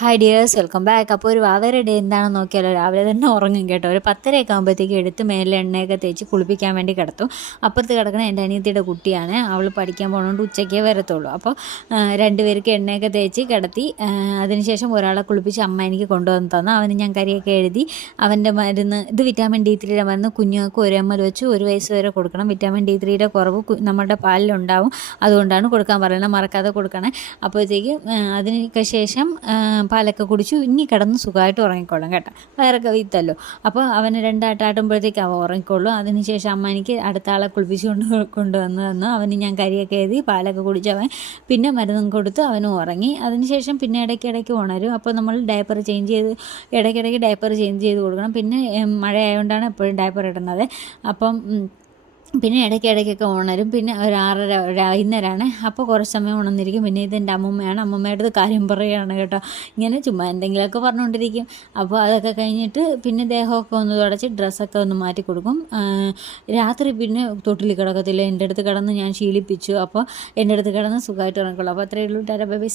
Hi dears, welcome back. അപ്പോൾ ഒരു വാവേറെ day എന്താണെന്ന് നോക്കിയാലോ, രാവിലെ തന്നെ ഉറങ്ങും കേട്ടോ. ഒരു 10:30 ആകുമ്പോഴത്തേക്ക് എടുത്ത് മേലെ എണ്ണയൊക്കെ തേച്ച് കുളിപ്പിക്കാൻ വേണ്ടി കിടത്തും. അപ്പുറത്ത് കിടക്കുന്ന എൻ്റെ അനിയത്തിയുടെ കുട്ടിയാണ്. അവൾ പഠിക്കാൻ പോകുന്നതുകൊണ്ട് ഉച്ചയ്ക്കേ വരത്തുള്ളൂ. അപ്പോൾ രണ്ടുപേർക്ക് എണ്ണയൊക്കെ തേച്ച് കിടത്തി. അതിനുശേഷം ഒരാളെ കുളിപ്പിച്ച് അമ്മ എനിക്ക് കൊണ്ടുവന്ന് തന്നു. അവന് ഞാൻ കരിയൊക്കെ എഴുതി അവൻ്റെ മരുന്ന്, ഇത് വിറ്റാമിൻ D3 മരുന്ന് കുഞ്ഞുങ്ങൾക്ക് 1 ml വെച്ച് 1 വയസ്സ് വരെ കൊടുക്കണം. വിറ്റാമിൻ D3 കുറവ് നമ്മുടെ പാലിലുണ്ടാവും, അതുകൊണ്ടാണ് കൊടുക്കാൻ പറയുന്നത്. മറക്കാതെ കൊടുക്കണേ. അപ്പോഴത്തേക്ക് അതിനൊക്കെ ശേഷം പാലൊക്കെ കുടിച്ചു ഇനി കിടന്ന് സുഖമായിട്ട് ഉറങ്ങിക്കോളും കേട്ടോ. വയറൊക്കെ വീത്തല്ലോ. അപ്പോൾ അവന് രണ്ടാട്ടാട്ടുമ്പോഴത്തേക്ക് അവൻ ഉറങ്ങിക്കോളും. അതിനുശേഷം അമ്മ എനിക്ക് അടുത്ത ആളെ കുളിപ്പിച്ച് കൊണ്ടുവന്ന് തന്നു. അവന് ഞാൻ കരിയൊക്കെ എഴുതി പാലൊക്കെ കുടിച്ചവൻ പിന്നെ മരുന്നും കൊടുത്ത് അവനും ഉറങ്ങി. അതിനുശേഷം പിന്നെ ഇടയ്ക്കിടയ്ക്ക് ഉണരും. അപ്പോൾ നമ്മൾ ഡയപ്പർ ചേഞ്ച് ചെയ്ത് ഇടയ്ക്കിടയ്ക്ക് ഡയപ്പർ ചേഞ്ച് ചെയ്ത് കൊടുക്കണം. പിന്നെ മഴ ആയതുകൊണ്ടാണ് എപ്പോഴും ഡയപ്പർ ഇടുന്നത്. അപ്പം പിന്നെ ഇടയ്ക്കിടയ്ക്കൊക്കെ ഉണരും. പിന്നെ ഒരു 6:30 വൈകുന്നേരമാണ്. അപ്പോൾ കുറച്ച് സമയം ഉണർന്നിരിക്കും. പിന്നെ ഇതെൻ്റെ അമ്മൂമ്മയാണ്. അമ്മൂമ്മയുടെ കാര്യം പറയുകയാണ് കേട്ടോ. ഇങ്ങനെ ചുമ്മാ എന്തെങ്കിലുമൊക്കെ പറഞ്ഞുകൊണ്ടിരിക്കും. അപ്പോൾ അതൊക്കെ കഴിഞ്ഞിട്ട് പിന്നെ ദേഹമൊക്കെ ഒന്ന് തുടച്ച് ഡ്രസ്സൊക്കെ ഒന്ന് മാറ്റി കൊടുക്കും. രാത്രി പിന്നെ തൊട്ടിൽ കിടക്കത്തില്ല. എൻ്റെ അടുത്ത് കിടന്ന് ഞാൻ ശീലിപ്പിച്ചു. അപ്പോൾ എൻ്റെ അടുത്ത് കിടന്ന് സുഖമായിട്ട് ഉറങ്ങിക്കോളും. അപ്പോൾ അത്രയേ ഉള്ളൂ. Tata bye bye.